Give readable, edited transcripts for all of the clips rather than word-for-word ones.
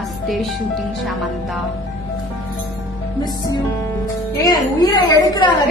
last day shooting Samantha. Miss you. உயிரை எடுக்கிறாங்க.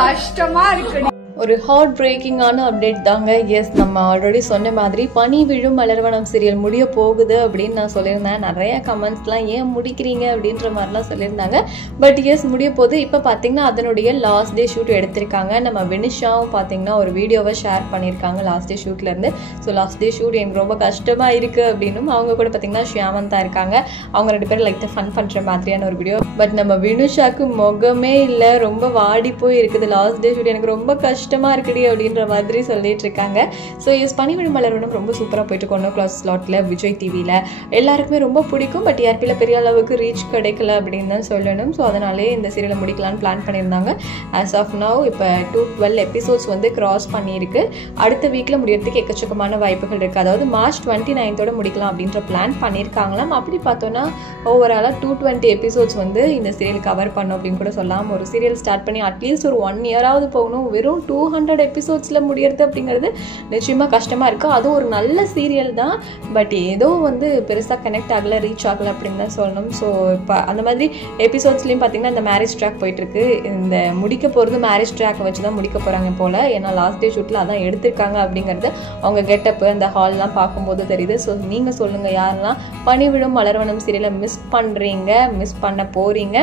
கஷ்டமா இருக்கு. ஒரு ஹார்ட் பிரேக்கிங்கான அப்டேட் தாங்க. எஸ், நம்ம ஆல்ரெடி சொன்ன மாதிரி பனி விழும் மலர்வனம் சீரியல் முடிய போகுது அப்படின்னு நான் சொல்லியிருந்தேன். நிறைய கமெண்ட்ஸ்லாம் ஏன் முடிக்கிறீங்க அப்படின்ற மாதிரிலாம் சொல்லியிருந்தாங்க. பட் எஸ், முடிய போகுது. இப்போ பார்த்தீங்கன்னா அதனுடைய லாஸ்ட் டே ஷூட் எடுத்திருக்காங்க. நம்ம வினிஷாவும் பார்த்தீங்கன்னா ஒரு வீடியோவை ஷேர் பண்ணியிருக்காங்க லாஸ்ட் டே ஷூட்லேருந்து. ஸோ லாஸ்ட் டே ஷூட் எனக்கு ரொம்ப கஷ்டமாக இருக்குது அப்படின்னும், அவங்க கூட பார்த்தீங்கன்னா ஷியாமந்தா இருக்காங்க. அவங்க 2 பேரும் லைக் ஃபன் பண்ணுற மாதிரியான ஒரு வீடியோ. பட் நம்ம வினுஷாக்கு முகமே இல்லை, ரொம்ப வாடி போய் இருக்குது. லாஸ்ட் டே ஷூட் எனக்கு ரொம்ப கஷ்டமாக இருக்குடி அப்படின்ற மாதிரி சொல்லிட்டு இருக்காங்க. ஸோ எஸ், பனிவிழும் மலர்வனம் ரொம்ப சூப்பராக போயிட்டு 1 o'clock ஸ்லாட்டில் விஜய் டிவியில் எல்லாருக்குமே ரொம்ப பிடிக்கும். பட் டிஆர்பியில் பெரிய அளவுக்கு ரீச் கிடைக்கல அப்படின்னு தான் சொல்லணும். ஸோ அதனாலே இந்த சீரியலை முடிக்கலான்னு பிளான் பண்ணியிருந்தாங்க. ஆஸ் ஆஃப் நவ் இப்போ 212 எபிசோட்ஸ் வந்து கிராஸ் பண்ணியிருக்கு. அடுத்த வீக்கில் முடியறதுக்கு எக்கச்சக்கமான வாய்ப்புகள் இருக்குது. அதாவது March 29th முடிக்கலாம் அப்படின்ற பிளான் பண்ணியிருக்காங்களாம். அப்படி பார்த்தோன்னா ஓவராலாக 220 எபிசோட்ஸ் வந்து இந்த சீரியல் கவர் பண்ணும் அப்படின்னு கூட சொல்லலாம். ஒரு சீரியல் ஸ்டார்ட் பண்ணி அட்லீஸ்ட் ஒரு 1 year போகணும். வெறும் 200 எபிசோட்ஸில் முடியறது அப்படிங்கிறது நிச்சயமாக கஷ்டமாக இருக்குது. அதுவும் ஒரு நல்ல சீரியல் தான். பட் ஏதோ வந்து பெருசாக கனெக்ட் ஆகலை, ரீச் ஆகலை அப்படின்னு தான் சொல்லணும். ஸோ இப்போ அந்த மாதிரி எபிசோட்ஸ்லேயும் பார்த்தீங்கன்னா இந்த மேரேஜ் ட்ராக் போயிட்டுருக்கு. இந்த முடிக்க போகிறது மேரேஜ் ட்ராக்கை வச்சு தான் முடிக்க போகிறாங்க போல். ஏன்னா லாஸ்ட் டே ஷூட்டில் அதான் எடுத்திருக்காங்க அப்படிங்கிறது அவங்க கெட்டப்பு அந்த ஹால்லாம் பார்க்கும்போது தெரியுது. ஸோ நீங்கள் சொல்லுங்கள், யாரெல்லாம் பனிவிழும் மலர்வனம் சீரியலை மிஸ் பண்ணுறீங்க, மிஸ் பண்ண போகிறீங்க?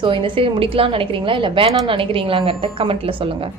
ஸோ இந்த சீரியல் முடிக்கலாம்னு நினைக்கிறீங்களா இல்லை வேணான்னு நினைக்கிறீங்களாங்கிறத கமெண்ட்டில் சொல்லுங்கள்.